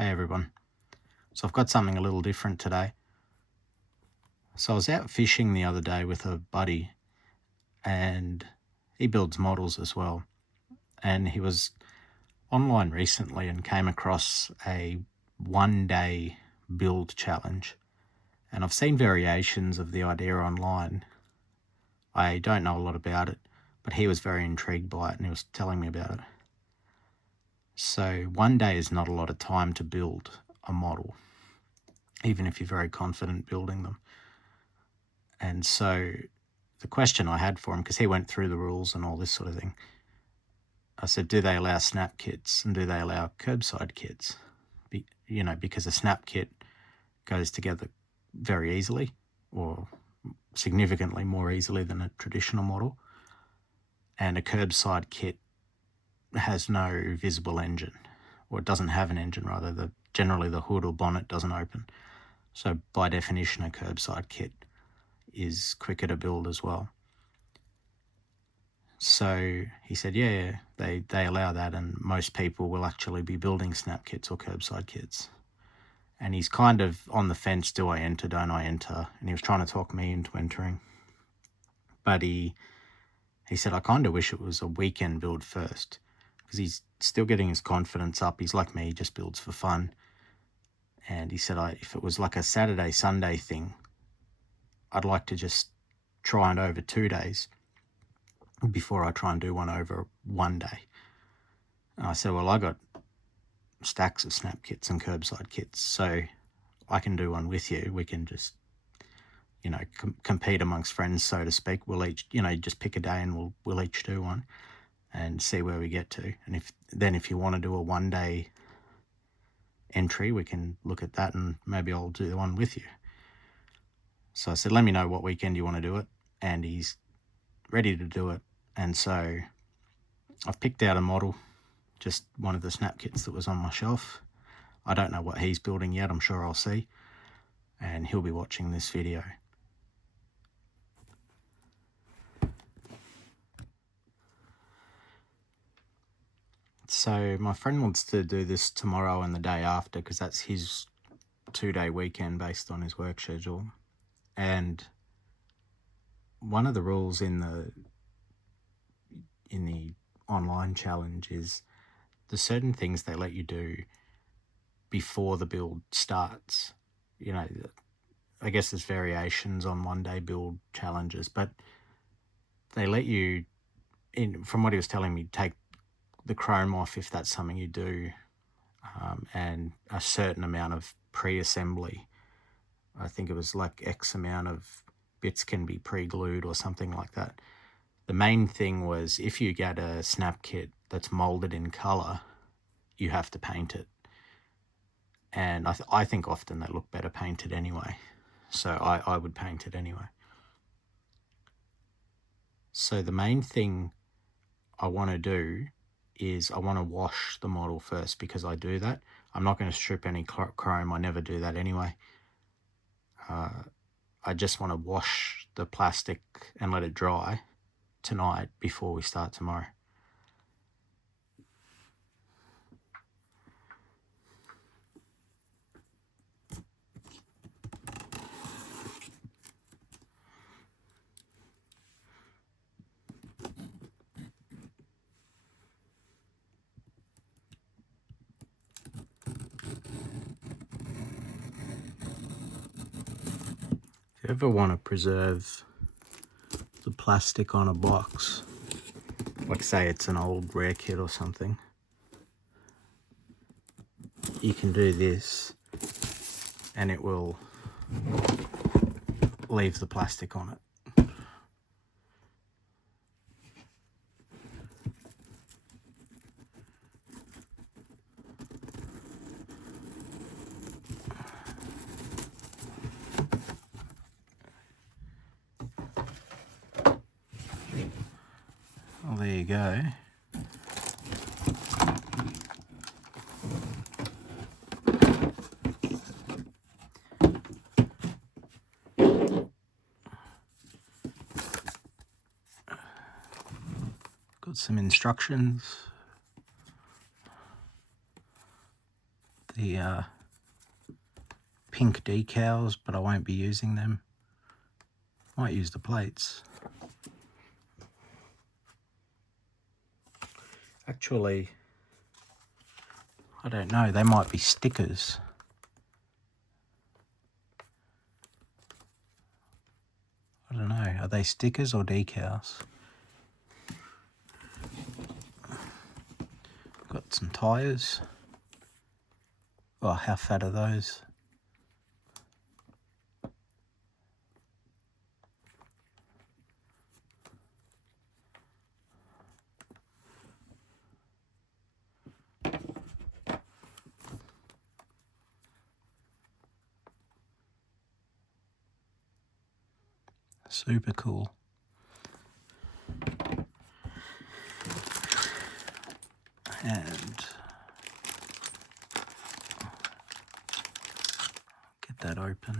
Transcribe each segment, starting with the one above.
Hey everyone. So I've got something a little different today. So I was out fishing the other day with a buddy, and he builds models as well. And he was online recently and came across a 1-day build challenge. And I've seen variations of the idea online. I don't know a lot about it, but he was very intrigued by it and he was telling me about it. So 1 day is not a lot of time to build a model, even if you're very confident building them. And so the question I had for him, because he went through the rules and all this sort of thing, I said, do they allow snap kits and do they allow curbside kits? Because a snap kit goes together very easily, or significantly more easily than a traditional model. And a curbside kit has no visible engine, or it doesn't have an engine rather. Generally the hood or bonnet doesn't open. So by definition, a curbside kit is quicker to build as well. So he said, yeah, they allow that, and most people will actually be building snap kits or curbside kits. And he's kind of on the fence, do I enter, don't I enter? And he was trying to talk me into entering. But he said, I kind of wish it was a weekend build first, because he's still getting his confidence up. He's like me, he just builds for fun. And he said, if it was like a Saturday, Sunday thing, I'd like to just try it over 2 days before I try and do one over 1 day. And I said, well, I got stacks of snap kits and curbside kits, so I can do one with you. We can just, compete amongst friends, so to speak. We'll each, just pick a day and we'll each do one and see where we get to. And if you want to do a 1 day entry, we can look at that, and maybe I'll do the one with you. So I said, let me know what weekend you want to do it. And he's ready to do it. And so I've picked out a model, just one of the snap kits that was on my shelf. I don't know what he's building yet. I'm sure I'll see. And he'll be watching this video. So my friend wants to do this tomorrow and the day after, because that's his 2-day weekend based on his work schedule. And one of the rules in the online challenge is there's certain things they let you do before the build starts. I guess there's variations on 1 day build challenges, but they let you, from what he was telling me, take the chrome off if that's something you do, and a certain amount of pre-assembly. I think it was like X amount of bits can be pre-glued or something like that. The main thing was, if you get a snap kit that's molded in color, you have to paint it. And I think often they look better painted anyway. So I would paint it anyway. So the main thing I want to do is I want to wash the model first, because I do that. I'm not going to strip any chrome. I never do that anyway. I just want to wash the plastic and let it dry tonight before we start tomorrow. If you ever want to preserve the plastic on a box, like say it's an old rare kit or something, you can do this and it will leave the plastic on it. Well, there you go. Got some instructions. the pink decals, but I won't be using them. Might use the plates. Actually, I don't know, they might be stickers. I don't know, are they stickers or decals? Got some tyres. Oh, how fat are those? Super cool. And get that open.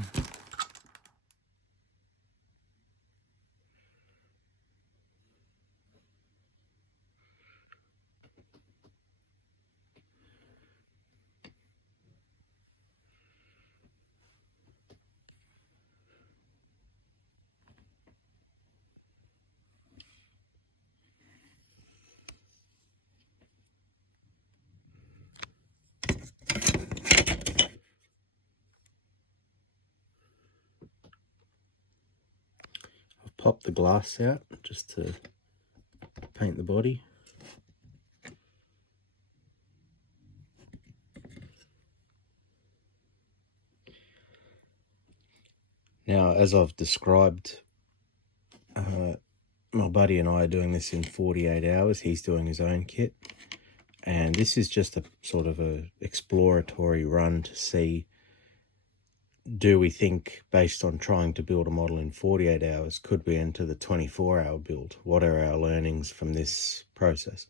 I've popped the glass out just to paint the body. Now, as I've described, my buddy and I are doing this in 48 hours. He's doing his own kit. And this is just a sort of a exploratory run to see, do we think, based on trying to build a model in 48 hours, could we enter the 24-hour build? What are our learnings from this process?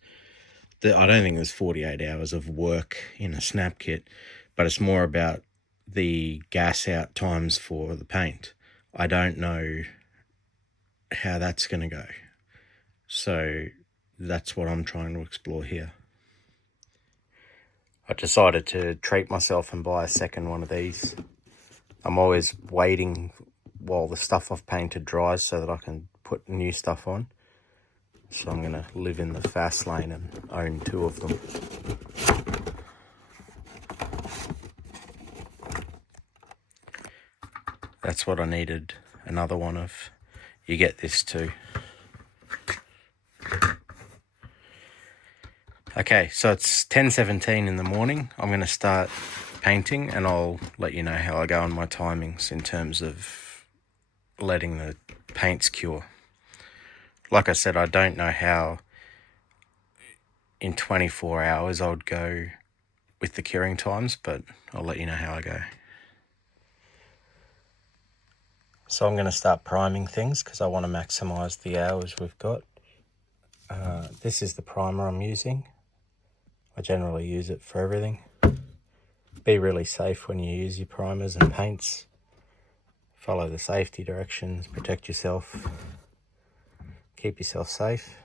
I don't think there's 48 hours of work in a snap kit, but it's more about the gas out times for the paint. I don't know how that's going to go. So that's what I'm trying to explore here. I decided to treat myself and buy a second one of these. I'm always waiting while the stuff I've painted dries so that I can put new stuff on. So I'm going to live in the fast lane and own 2 of them. That's what I needed another one of. You get this too. Okay, so it's 10:17 in the morning. I'm going to start painting and I'll let you know how I go on my timings in terms of letting the paints cure. Like I said, I don't know how in 24 hours I would go with the curing times, but I'll let you know how I go. So I'm going to start priming things because I want to maximize the hours we've got. This is the primer I'm using. I generally use it for everything. Be really safe when you use your primers and paints. Follow the safety directions, protect yourself, keep yourself safe.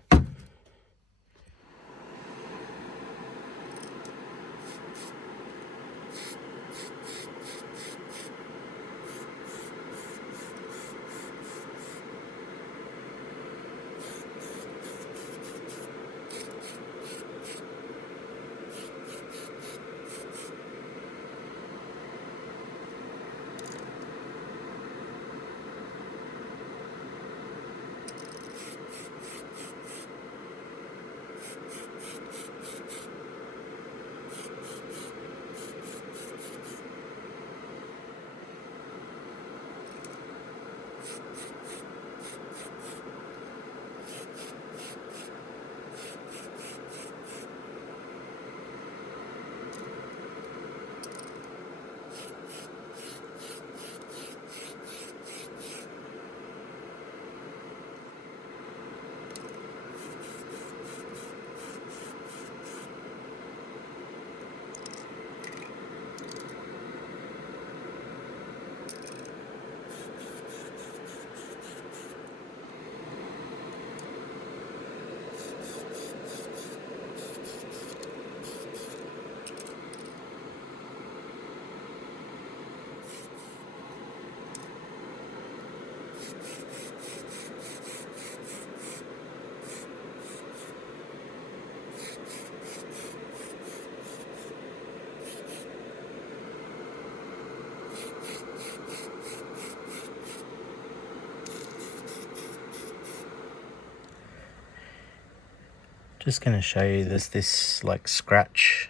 Just going to show you there's this like scratch.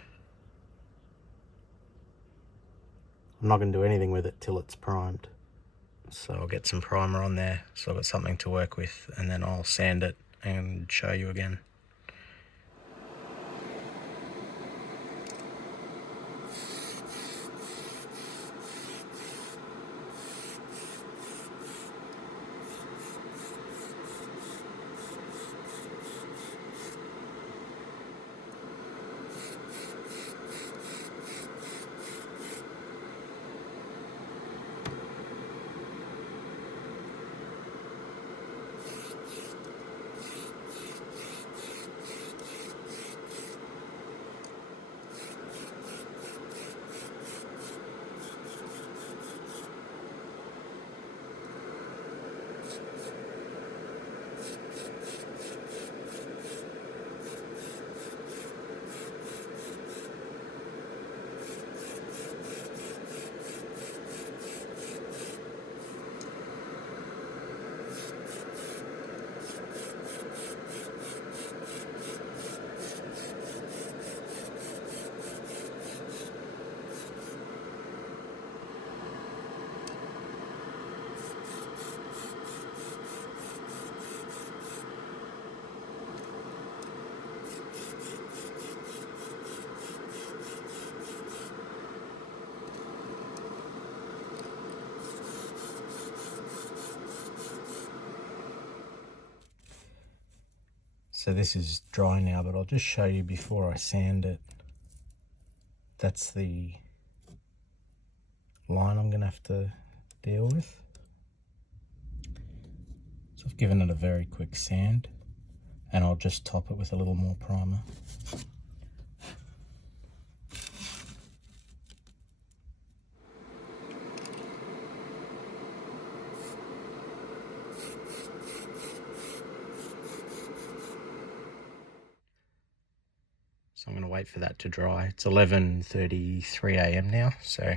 I'm not going to do anything with it till it's primed. So I'll get some primer on there so I've got something to work with, and then I'll sand it and show you again. So this is dry now, but I'll just show you before I sand it. That's the line I'm going to have to deal with. So I've given it a very quick sand, and I'll just top it with a little more primer. So I'm going to wait for that to dry. It's 11:33 a.m. now, so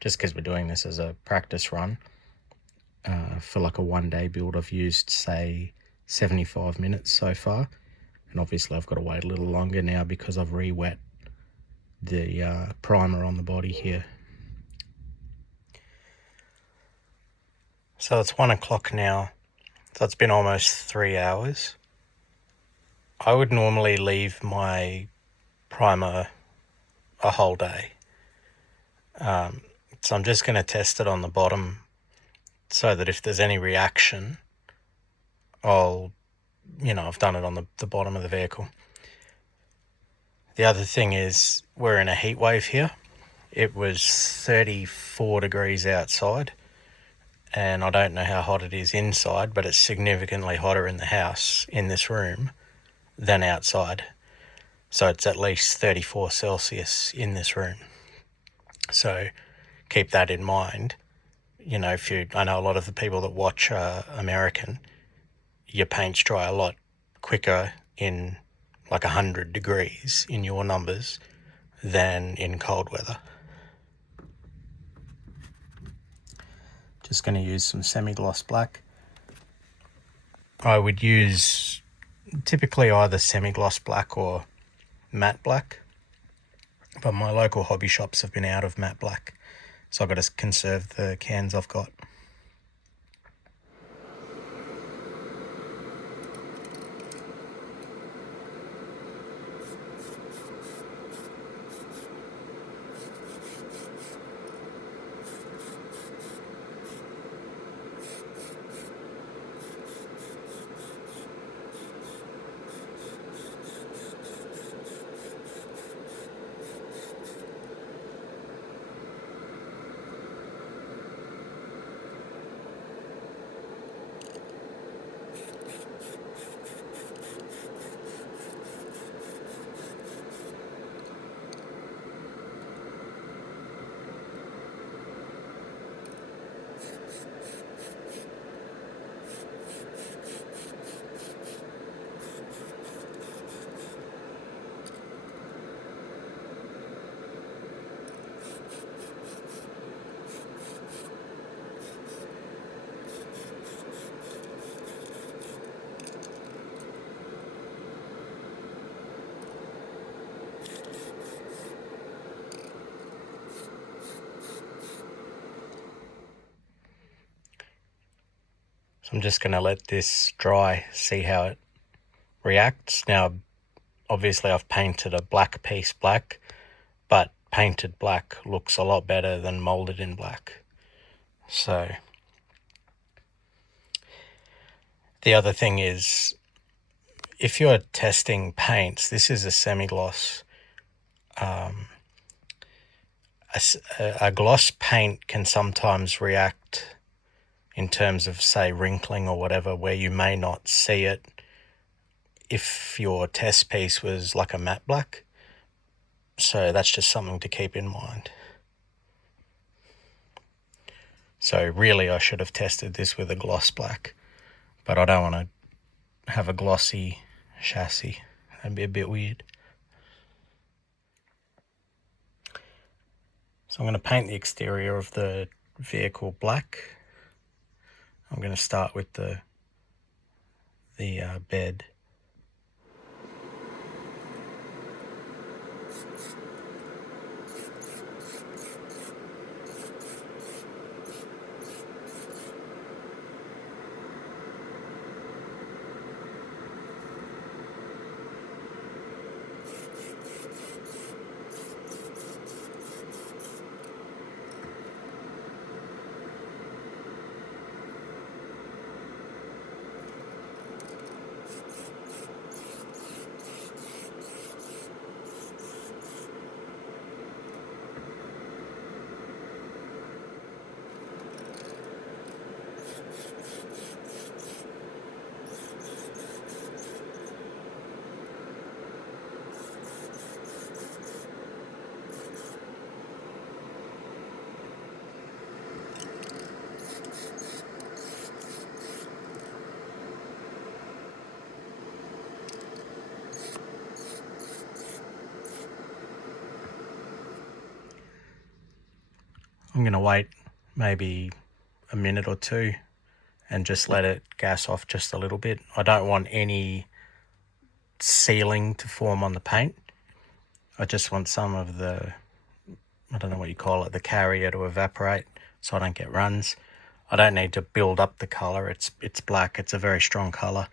just because we're doing this as a practice run, for like a one-day build, I've used, say, 75 minutes so far. And obviously I've got to wait a little longer now because I've re-wet the primer on the body here. So it's 1 o'clock now, so it's been almost 3 hours. I would normally leave my primer a whole day. So I'm just going to test it on the bottom so that if there's any reaction, I've done it on the bottom of the vehicle. The other thing is we're in a heat wave here. It was 34 degrees outside, and I don't know how hot it is inside, but it's significantly hotter in the house, in this room, than outside. So it's at least 34 Celsius in this room. So keep that in mind. I know a lot of the people that watch American, your paints dry a lot quicker in like 100 degrees in your numbers than in cold weather. Just going to use some semi-gloss black. I would use typically either semi-gloss black or matte black, but my local hobby shops have been out of matte black, so I've got to conserve the cans I've got. So I'm just going to let this dry, see how it reacts. Now, obviously I've painted a black piece black, but painted black looks a lot better than molded in black. So the other thing is, if you're testing paints, this is a semi-gloss. A gloss paint can sometimes react in terms of, say, wrinkling or whatever, where you may not see it if your test piece was like a matte black. So that's just something to keep in mind. So really I should have tested this with a gloss black, but I don't want to have a glossy chassis. That'd be a bit weird. So I'm going to paint the exterior of the vehicle black. I'm going to start with the bed. I'm going to wait maybe a minute or two and just let it gas off just a little bit. I don't want any sealing to form on the paint. I just want some of the, I don't know what you call it, the carrier to evaporate so I don't get runs. I don't need to build up the colour. It's black. It's a very strong colour,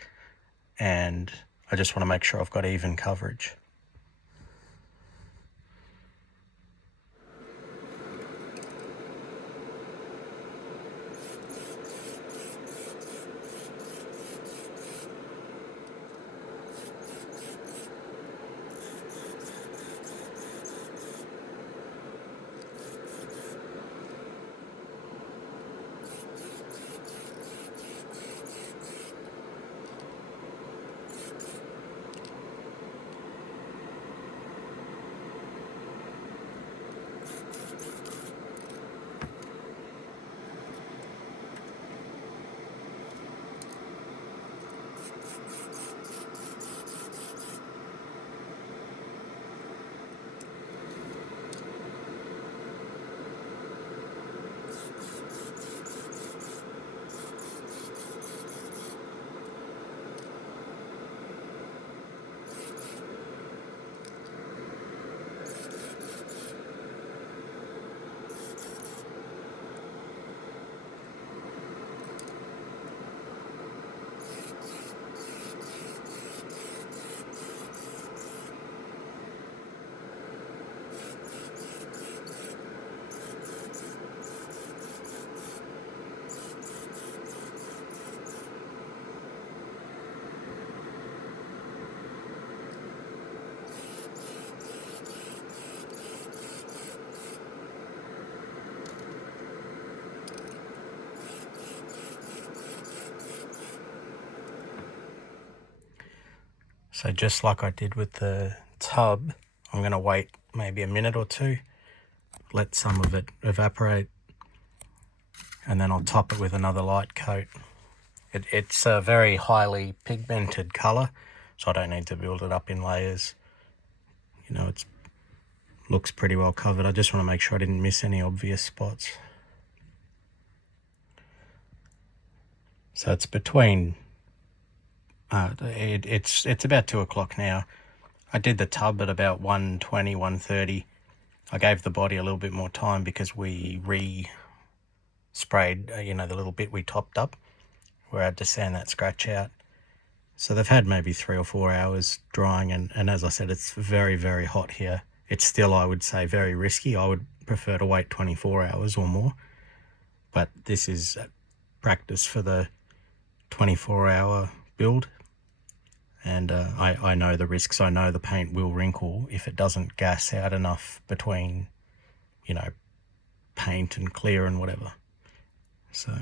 and I just want to make sure I've got even coverage. So just like I did with the tub, I'm going to wait maybe a minute or two, let some of it evaporate, and then I'll top it with another light coat. It's a very highly pigmented colour, so I don't need to build it up in layers. You know, it looks pretty well covered. I just want to make sure I didn't miss any obvious spots. So it's between, it's about 2 o'clock now. I did the tub at about 1:20, 1:30. I gave the body a little bit more time because we re-sprayed, you know, the little bit we topped up where I had to sand that scratch out. So they've had maybe 3 or 4 hours drying, and as I said, it's very, very hot here. It's still, I would say, very risky. I would prefer to wait 24 hours or more, but this is practice for the 24-hour build. And I know the risks. I know the paint will wrinkle if it doesn't gas out enough between, you know, paint and clear and whatever. So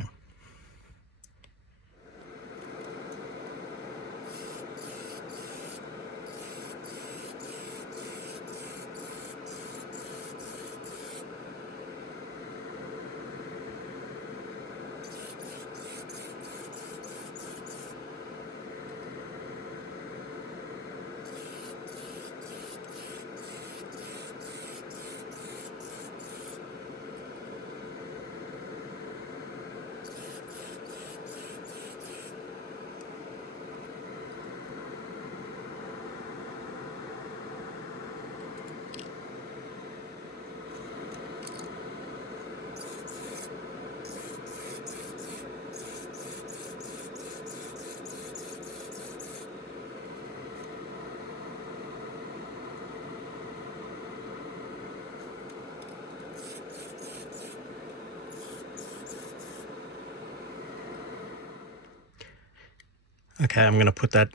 okay, I'm going to put that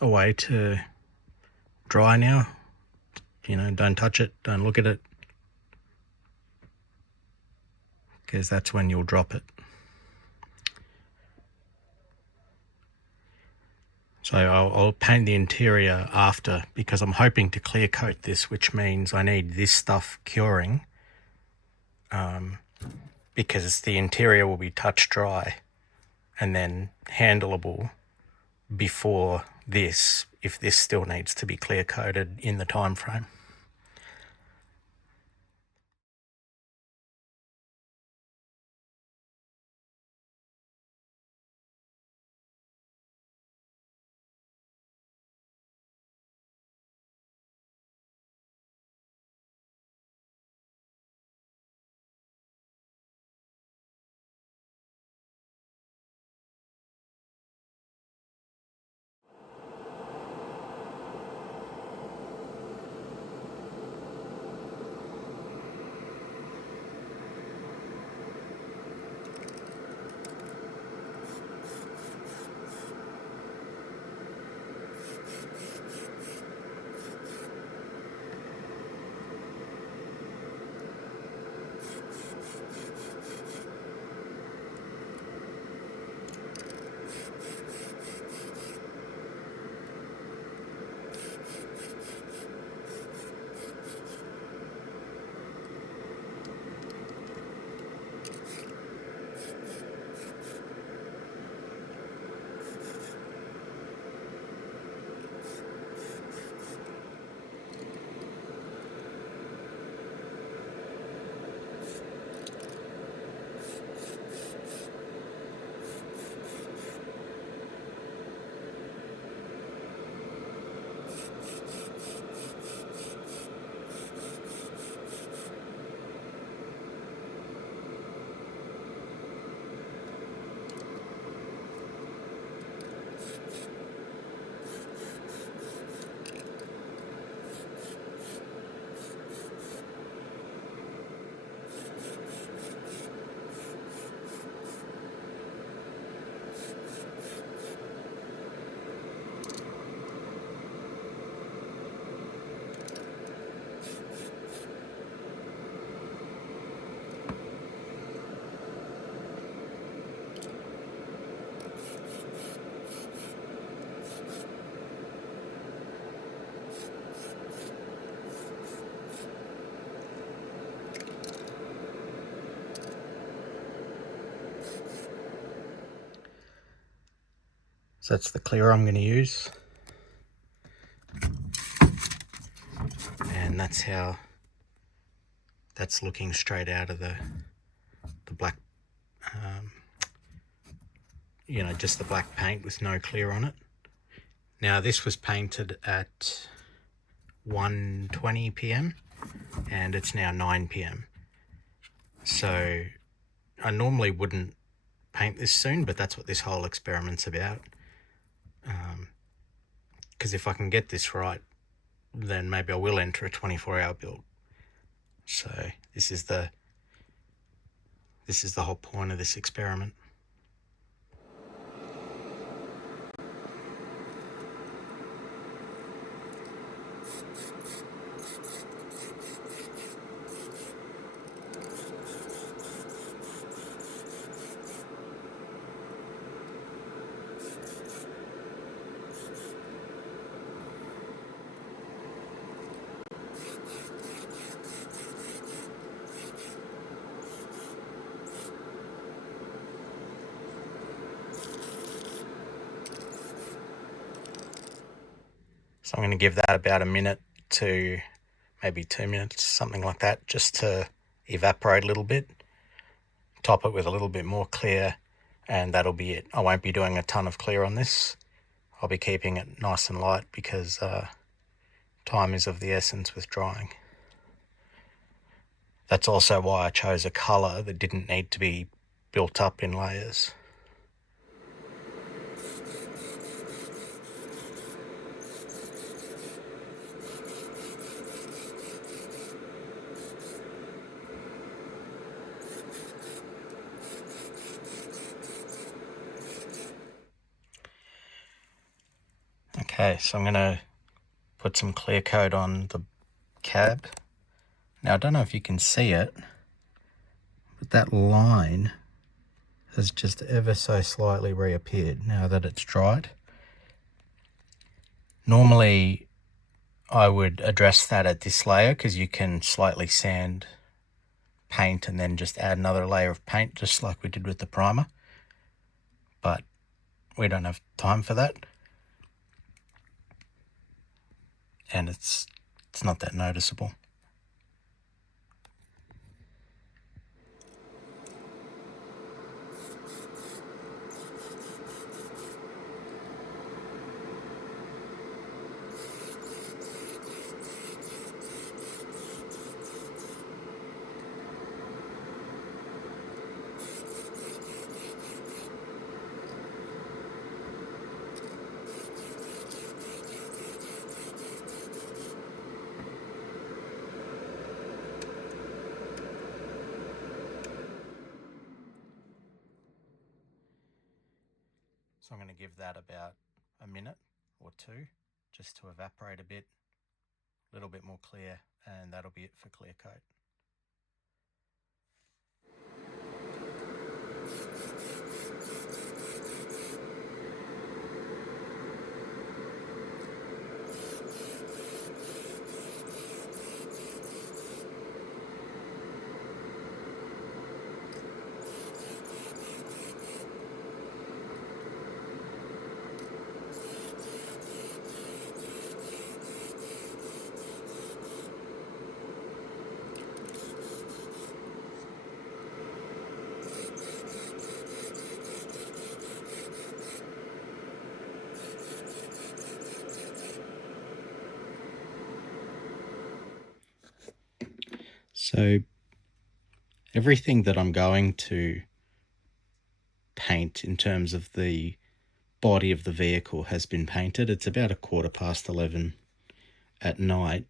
away to dry now. You know, don't touch it, don't look at it, because that's when you'll drop it. So I'll paint the interior after, because I'm hoping to clear coat this, which means I need this stuff curing, because the interior will be touch dry and then handleable before this, if this still needs to be clear coated in the time frame. So that's the clear I'm going to use, and that's how that's looking straight out of the black, you know, just the black paint with no clear on it. Now this was painted at 1:20 p.m. and it's now 9 p.m. So I normally wouldn't paint this soon, but that's what this whole experiment's about. Because if I can get this right, then maybe I will enter a 24-hour build. So this is the whole point of this experiment. So I'm going to give that about a minute to maybe 2 minutes, something like that, just to evaporate a little bit. Top it with a little bit more clear, and that'll be it. I won't be doing a ton of clear on this. I'll be keeping it nice and light because time is of the essence with drying. That's also why I chose a colour that didn't need to be built up in layers. Okay, so I'm going to put some clear coat on the cab. Now, I don't know if you can see it, but that line has just ever so slightly reappeared now that it's dried. Normally, I would address that at this layer because you can slightly sand paint and then just add another layer of paint, just like we did with the primer. But we don't have time for that. And it's not that noticeable. So I'm going to give that about a minute or two just to evaporate a bit, a little bit more clear, and that'll be it for clear coat. So everything that I'm going to paint in terms of the body of the vehicle has been painted. It's about 11:15 at night.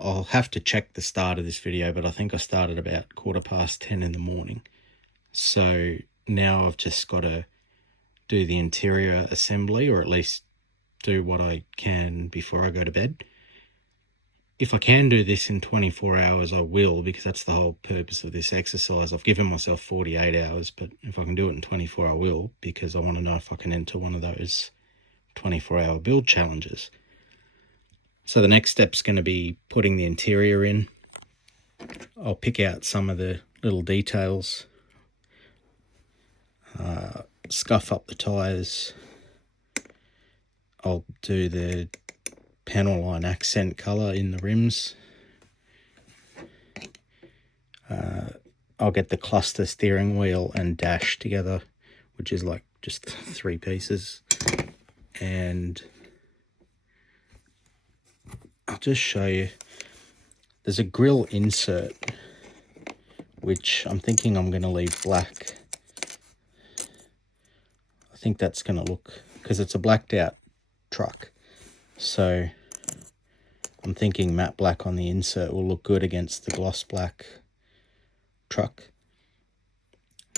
I'll have to check the start of this video, but I think I started about 10:15 in the morning. So now I've just got to do the interior assembly, or at least do what I can before I go to bed. If I can do this in 24 hours, I will, because that's the whole purpose of this exercise. I've given myself 48 hours, but if I can do it in 24, I will, because I want to know if I can enter one of those 24-hour build challenges. So the next step's going to be putting the interior in. I'll pick out some of the little details, scuff up the tyres. I'll do the panel line accent colour in the rims. I'll get the cluster steering wheel and dash together, which is like just 3 pieces. And I'll just show you. There's a grille insert, which I'm thinking I'm going to leave black. I think that's going to look, because it's a blacked out truck, so I'm thinking matte black on the insert will look good against the gloss black truck.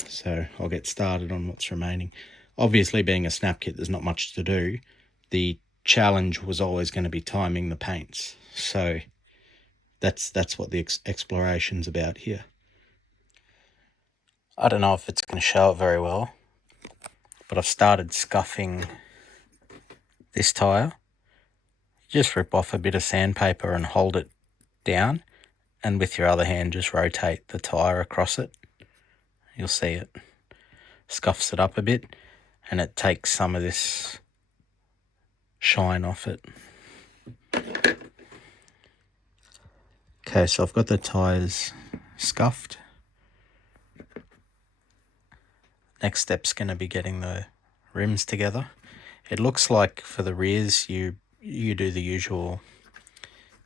So I'll get started on what's remaining. Obviously, being a snap kit, there's not much to do. The challenge was always going to be timing the paints. So that's what the exploration's about here. I don't know if it's going to show it very well, but I've started scuffing this tyre. Just rip off a bit of sandpaper and hold it down, and with your other hand just rotate the tyre across it. You'll see it scuffs it up a bit, and it takes some of this shine off it. Okay, so I've got the tyres scuffed. Next step's going to be getting the rims together. It looks like for the rears you do the usual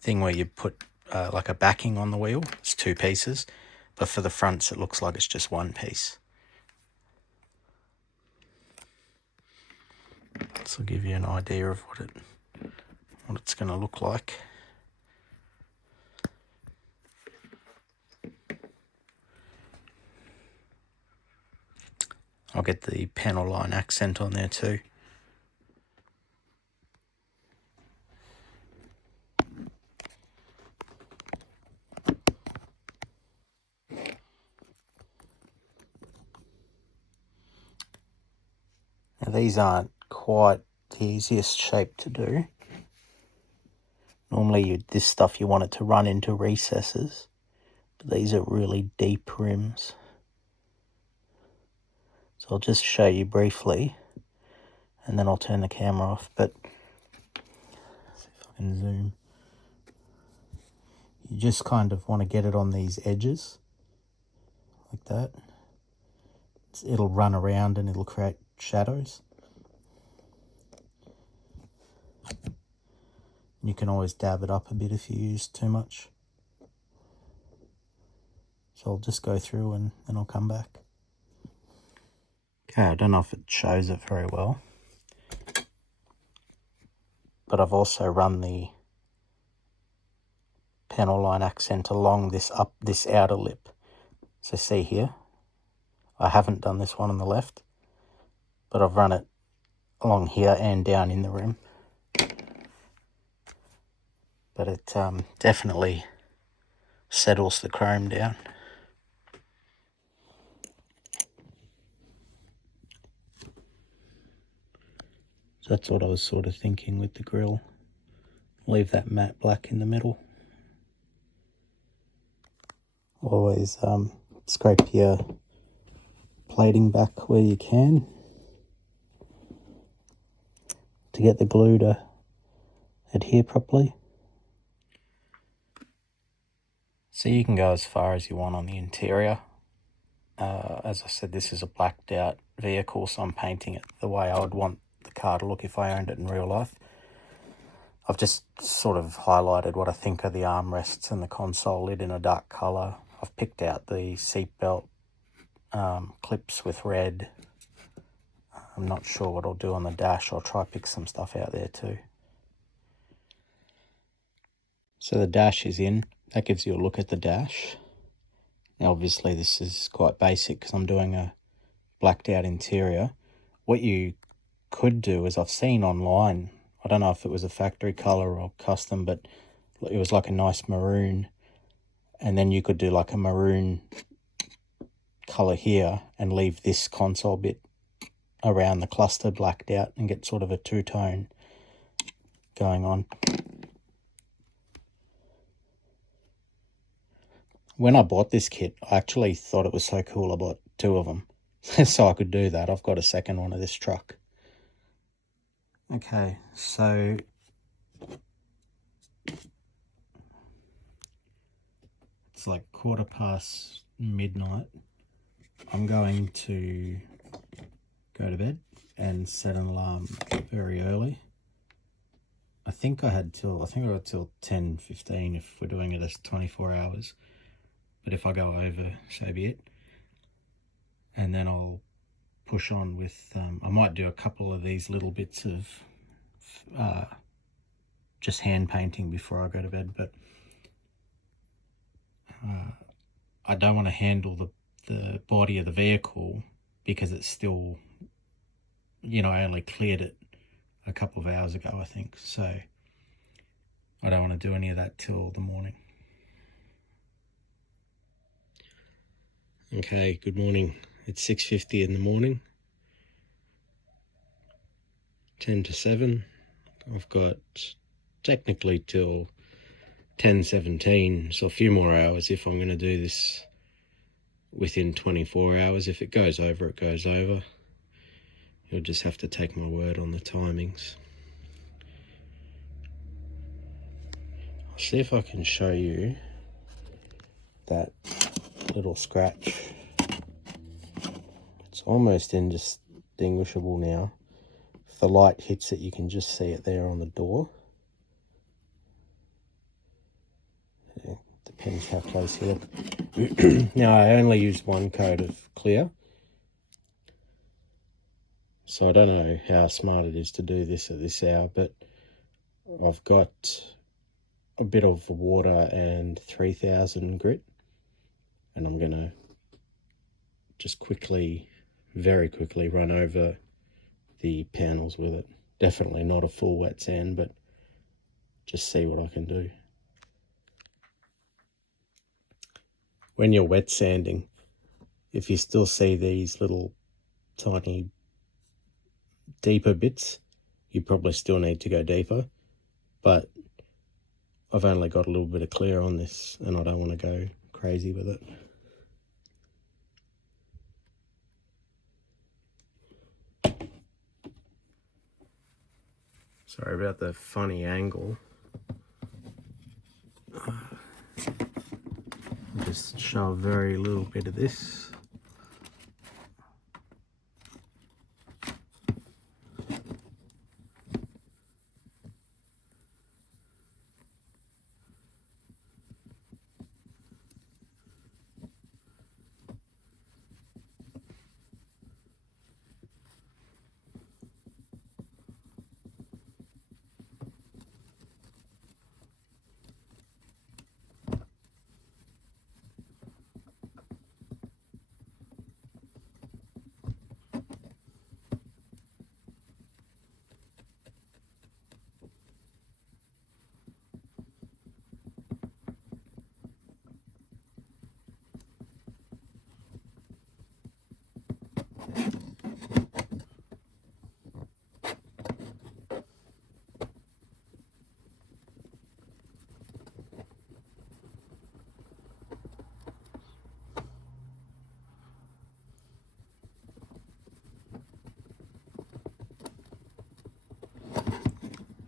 thing where you put like a backing on the wheel. It's 2 pieces, but for the fronts it looks like it's just 1 piece. This will give you an idea of what it's going to look like. I'll get the panel line accent on there too. Now these aren't quite the easiest shape to do. Normally this stuff you want it to run into recesses, but these are really deep rims. So I'll just show you briefly and then I'll turn the camera off, but see if I can zoom. You just kind of want to get it on these edges like that. It'll run around and it'll create shadows. You can always dab it up a bit if you use too much. So I'll just go through and then I'll come back. Okay, I don't know if it shows it very well, but I've also run the panel line accent along this outer lip. So see here, I haven't done this one on the left, but I've run it along here and down in the rim. But it definitely settles the chrome down. So that's what I was sort of thinking with the grill. Leave that matte black in the middle. Always scrape your plating back where you can to get the glue to adhere properly. So you can go as far as you want on the interior. As I said, this is a blacked out vehicle, so I'm painting it the way I would want the car to look if I owned it in real life. I've just sort of highlighted what I think are the armrests and the console lid in a dark colour. I've picked out the seatbelt clips with red. I'm not sure what I'll do on the dash. I'll try pick some stuff out there too. So the dash is in. That gives you a look at the dash. Now obviously this is quite basic because I'm doing a blacked out interior. What you could do is, I've seen online, I don't know if it was a factory colour or custom, but it was like a nice maroon, and then you could do like a maroon colour here and leave this console bit around the cluster blacked out and get sort of a two-tone going on. When I bought this kit, I actually thought it was so cool I bought 2 of them so I could do that. I've got a second one of this truck. Okay, so it's like 1:15 midnight. I'm going to go to bed and set an alarm very early. I think I got till 10:15 if we're doing it as 24 hours. But if I go over, so be it. And then I'll push on with, I might do a couple of these little bits of just hand painting before I go to bed, but I don't want to handle the body of the vehicle because it's still, you know, I only cleared it a couple of hours ago, I think, so I don't want to do any of that till the morning. Okay, good morning. It's 6:50 in the morning, 10 to 7. I've got technically till 10:17, so a few more hours if I'm going to do this within 24 hours. If it goes over, it goes over. You'll just have to take my word on the timings. I'll see if I can show you that little scratch. It's almost indistinguishable now. If the light hits it, you can just see it there on the door. It depends how close you look. Now, I only used one coat of clear, so I don't know how smart it is to do this at this hour, but I've got a bit of water and 3000 grit, and I'm gonna just quickly, very quickly run over the panels with it. Definitely not a full wet sand, but just see what I can do. When you're wet sanding, if you still see these little tiny deeper bits, you probably still need to go deeper, but I've only got a little bit of clear on this and I don't want to go crazy with it. Sorry about the funny angle. Just show a very little bit of this.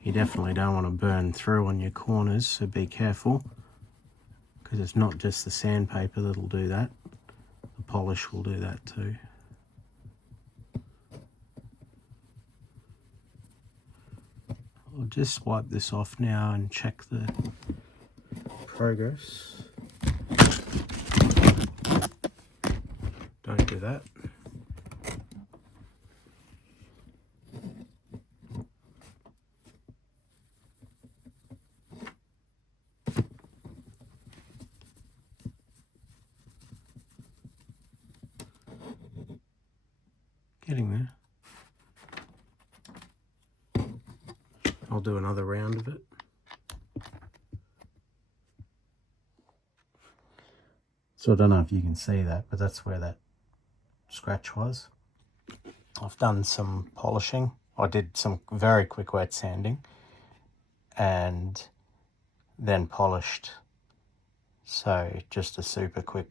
You definitely don't want to burn through on your corners, so be careful, because it's not just the sandpaper that'll do that, the polish will do that too. I'll just wipe this off now and check the progress. Don't do that. Getting there. I'll do another round of it. So I don't know if you can see that, but that's where that scratch was. I've done some polishing. I did some very quick wet sanding and then polished. So just a super quick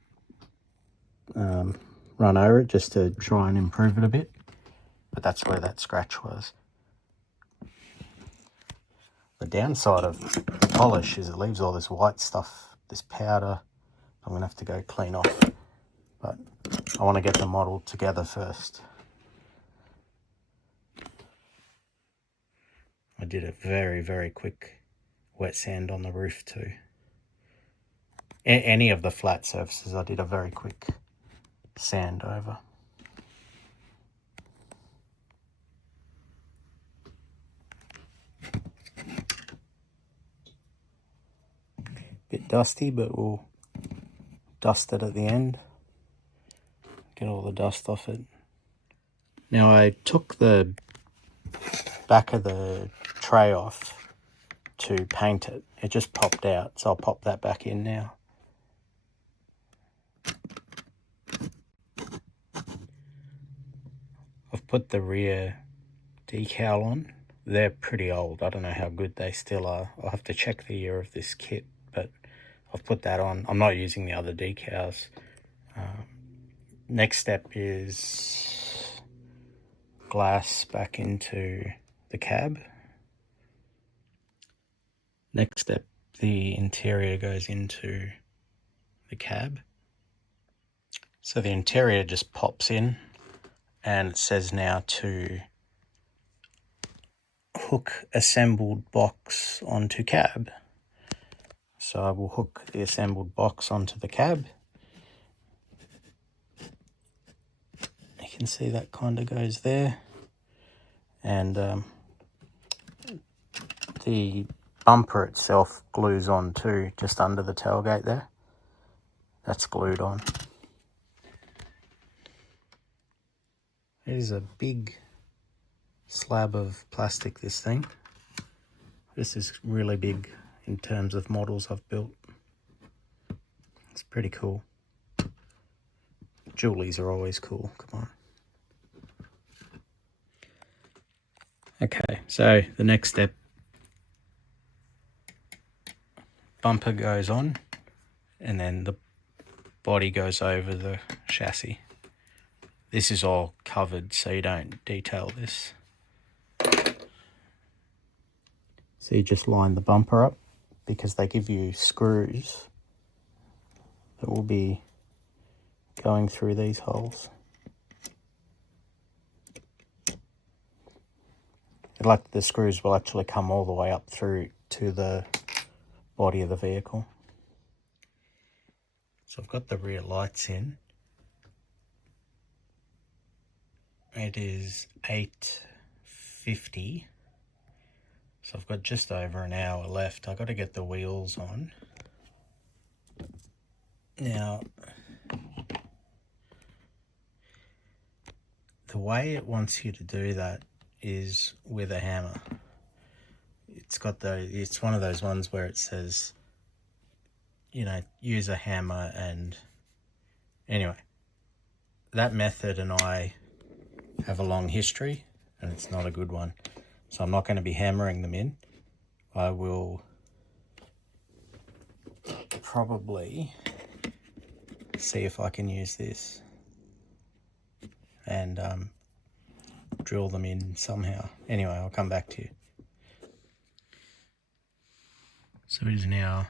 run over it just to try and improve it a bit. But that's where that scratch was. The downside of the polish is it leaves all this white stuff, this powder. I'm going to have to go clean off. But I want to get the model together first. I did a very, very quick wet sand on the roof too. Any of the flat surfaces, I did a very quick sand over. Bit dusty, but we'll dust it at the end. Get all the dust off it. Now I took the back of the tray off to paint it. It just popped out, so I'll pop that back in now. I've put the rear decal on. They're pretty old. I don't know how good they still are. I'll have to check the year of this kit, but I've put that on. I'm not using the other decals. Next step is glass back into the cab. Next step, the interior goes into the cab. So the interior just pops in, and it says now to hook assembled box onto cab. So I will hook the assembled box onto the cab. You can see that kind of goes there. And the bumper itself glues on too, just under the tailgate there. That's glued on. It is a big slab of plastic, this thing. This is really big in terms of models I've built. It's pretty cool. Julies are always cool, come on. Okay, so the next step, bumper goes on, and then the body goes over the chassis. This is all covered, so you don't detail this. So you just line the bumper up, because they give you screws that will be going through these holes. Like the screws will actually come all the way up through to the body of the vehicle. So I've got the rear lights in. It is 8:50. So I've got just over an hour left. I've got to get the wheels on. Now, the way it wants you to do that is with a hammer. It's one of those ones where it says, you know, use a hammer, and anyway, that method and I have a long history, and it's not a good one. So I'm not going to be hammering them in. I will probably see if I can use this and drill them in somehow. Anyway, I'll come back to you. So it is now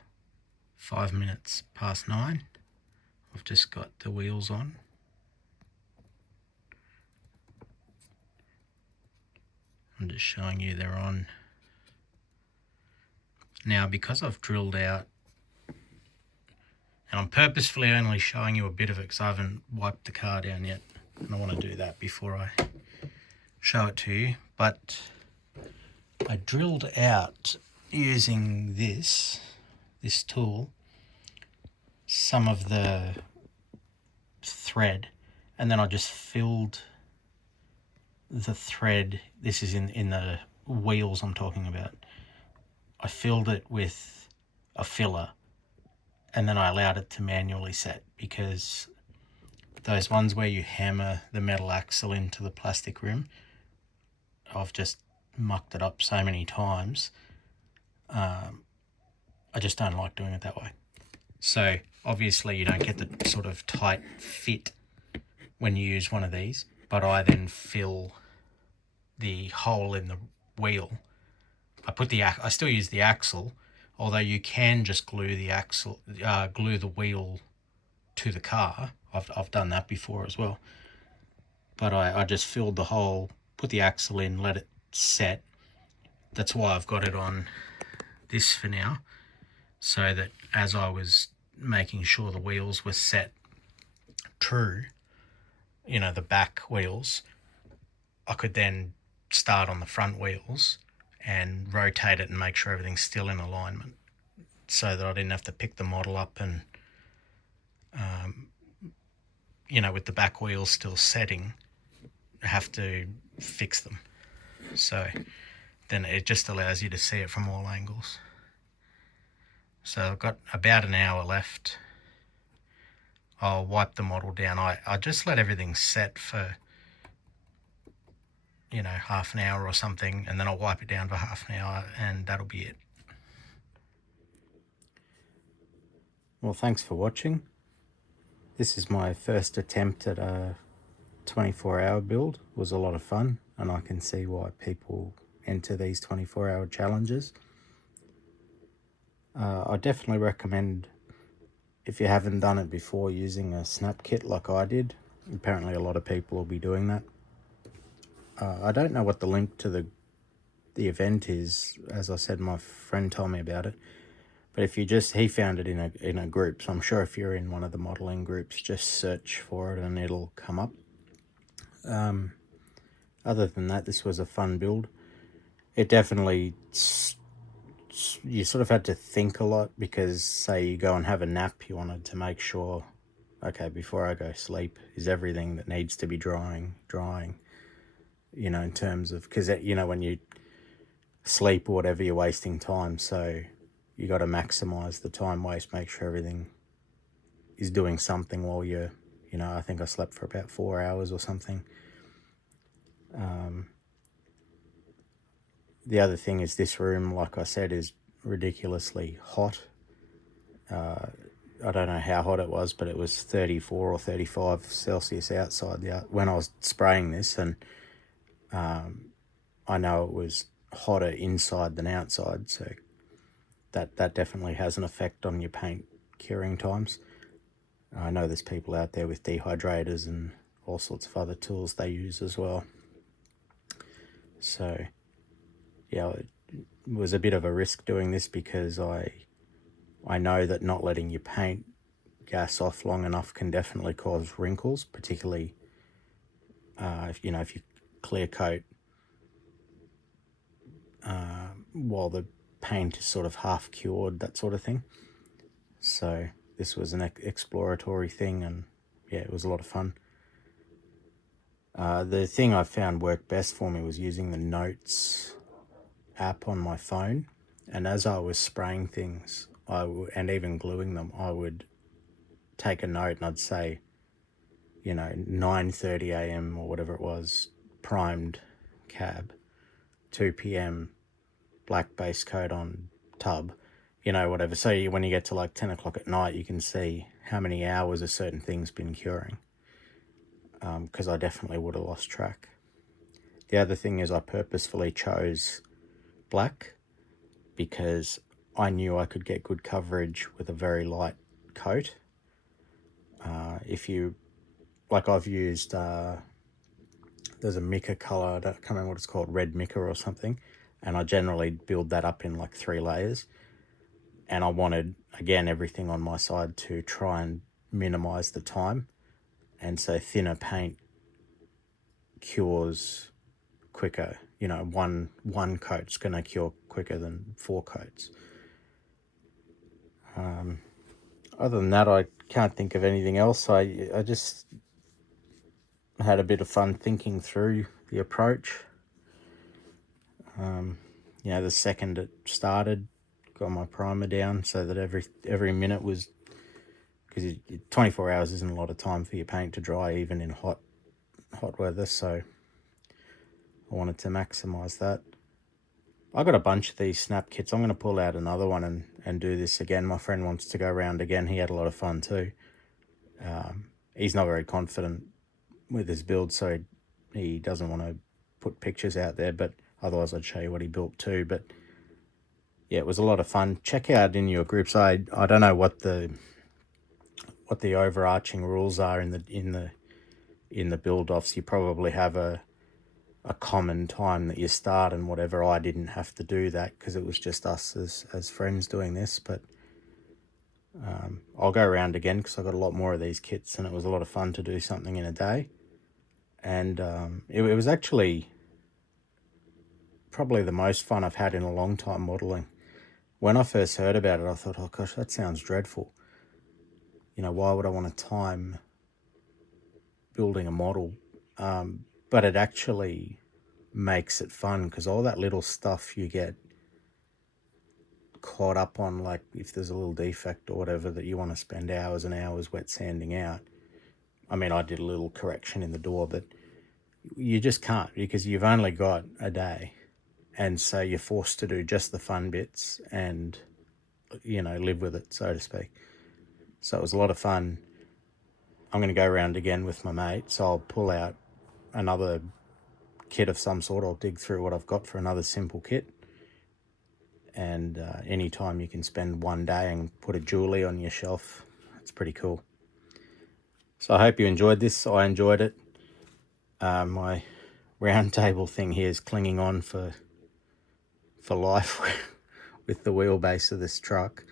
5 minutes past 9. I've just got the wheels on. I'm just showing you they're on. Now, because I've drilled out, and I'm purposefully only showing you a bit of it because I haven't wiped the car down yet, and I want to do that before I show it to you, but I drilled out using this tool some of the thread, and then I just filled the thread. This is in the wheels I'm talking about. I filled it with a filler, and then I allowed it to manually set, because those ones where you hammer the metal axle into the plastic rim, I've just mucked it up so many times. I just don't like doing it that way. So obviously you don't get the sort of tight fit when you use one of these, but I then fill the hole in the wheel. I still use the axle, although you can just glue the axle, glue the wheel to the car. I've done that before as well. But I just filled the hole, put the axle in, let it set. That's why I've got it on this for now, so that as I was making sure the wheels were set true, you know, the back wheels, I could then start on the front wheels and rotate it and make sure everything's still in alignment. so that I didn't have to pick the model up and, with the back wheels still setting, have to fix them. So then it just allows you to see it from all angles. So I've got about an hour left. I'll wipe the model down. I just let everything set for, half an hour or something, and then I'll wipe it down for half an hour, and that'll be it. Well, thanks for watching. This is my first attempt at a 24-hour build. It was a lot of fun, and I can see why people enter these 24-hour challenges. I definitely recommend, if you haven't done it before, using a snap kit like I did. Apparently a lot of people will be doing that. I don't know what the link to the event is. As I said, my friend told me about it. But if you he found it in a group, so I'm sure if you're in one of the modeling groups, just search for it and it'll come up. Other than that, this was a fun build. It definitely, you sort of had to think a lot, because say you go and have a nap, you wanted to make sure, okay, before I go sleep, is everything that needs to be drying, in terms of, because, when you sleep or whatever, you're wasting time, so you got to maximize the time waste, make sure everything is doing something while you're, I think I slept for about 4 hours or something. The other thing is, this room, like I said, is ridiculously hot. I don't know how hot it was, but it was 34 or 35 Celsius outside when I was spraying this, and I know it was hotter inside than outside, so that definitely has an effect on your paint curing times. I know there's people out there with dehydrators and all sorts of other tools they use as well. So yeah, it was a bit of a risk doing this, because I know that not letting your paint gas off long enough can definitely cause wrinkles, particularly if you clear coat while the paint is sort of half cured, that sort of thing. So this was an exploratory thing, and yeah, it was a lot of fun. The thing I found worked best for me was using the Notes app on my phone, and as I was spraying things, and even gluing them, I would take a note and I'd say, 9:30 a.m. or whatever it was, primed cab, 2 p.m. black base coat on tub, whatever. So when you get to like 10 o'clock at night, you can see how many hours a certain thing's been curing, because I definitely would have lost track. The other thing is, I purposefully chose black because I knew I could get good coverage with a very light coat. If you, like, I've used, there's a mica color, I can't remember what it's called, red mica or something, and I generally build that up in like 3 layers. And I wanted, again, everything on my side to try and minimize the time, and so thinner paint cures quicker. One coat's going to cure quicker than 4 coats. Other than that, I can't think of anything else. I just had a bit of fun thinking through the approach. The second it started, got my primer down so that every minute was, because 24 hours isn't a lot of time for your paint to dry, even in hot weather, so I wanted to maximize that. I got a bunch of these snap kits. I'm going to pull out another one and do this again. My friend wants to go around again. He had a lot of fun too. He's not very confident with his build, so he doesn't want to put pictures out there, but otherwise I'd show you what he built too. But yeah, it was a lot of fun. Check out in your groups. I don't know what the overarching rules are in the build offs. You probably have a common time that you start and whatever. I didn't have to do that because it was just us as friends doing this, but I'll go around again because I got a lot more of these kits, and it was a lot of fun to do something in a day. And it was actually probably the most fun I've had in a long time modeling. when I first heard about it, I thought, oh gosh, that sounds dreadful. You know, why would I want to time building a model? But it actually makes it fun because all that little stuff you get caught up on, like if there's a little defect or whatever that you want to spend hours and hours wet sanding out. I mean, I did a little correction in the door, but you just can't because you've only got a day. And so you're forced to do just the fun bits and, you know, live with it, so to speak. So it was a lot of fun. I'm going to go around again with my mate, so I'll pull out another kit of some sort. I'll dig through what I've got for another simple kit. And anytime you can spend one day and put a Julie on your shelf, it's pretty cool. So I hope you enjoyed this. I enjoyed it. My round table thing here is clinging on for life with the wheelbase of this truck.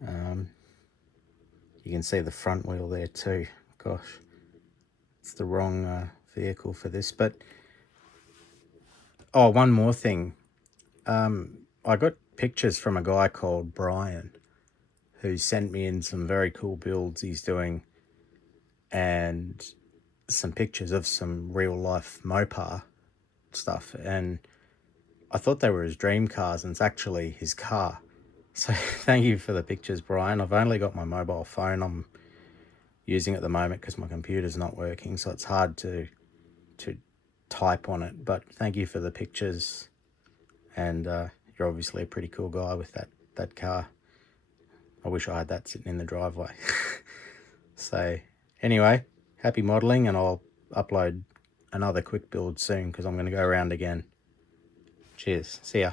You can see the front wheel there too. Gosh, it's the wrong vehicle for this. But oh, one more thing. I got pictures from a guy called Brian who sent me in some very cool builds he's doing and some pictures of some real life Mopar stuff. And I thought they were his dream cars, and it's actually his car. So thank you for the pictures, Brian. I've only got my mobile phone I'm using at the moment because my computer's not working, so it's hard to type on it. But thank you for the pictures, and you're obviously a pretty cool guy with that car. I wish I had that sitting in the driveway. So anyway, happy modelling, and I'll upload another quick build soon because I'm going to go around again. Cheers. See ya.